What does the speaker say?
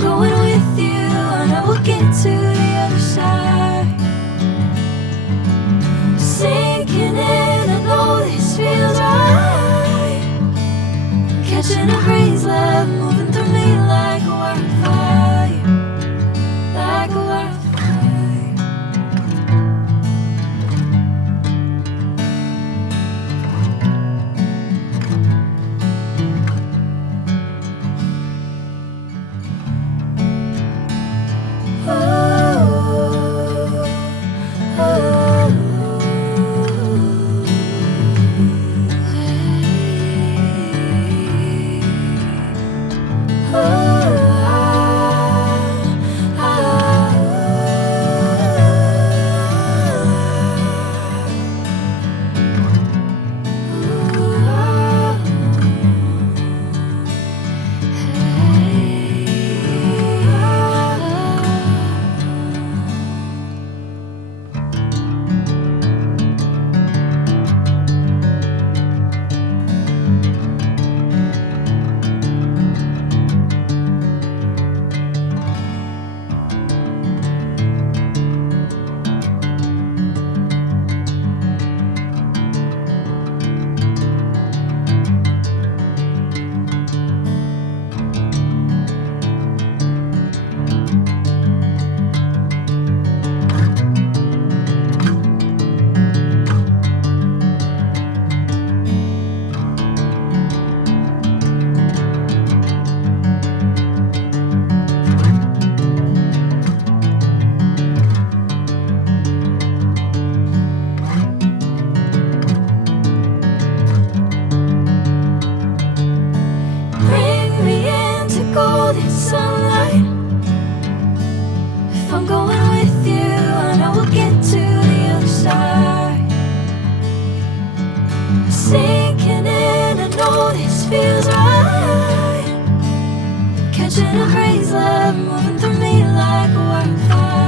going with you, I know we'll get to the other side. Sinking in, I know this feels right. Catching a breeze, love moving through me like a wildfire, like a wildfire. Sunlight. If I'm going with you, I know we'll get to the other side. Sinking in, I know this feels right. Catching a breeze, love moving through me like a wildfire.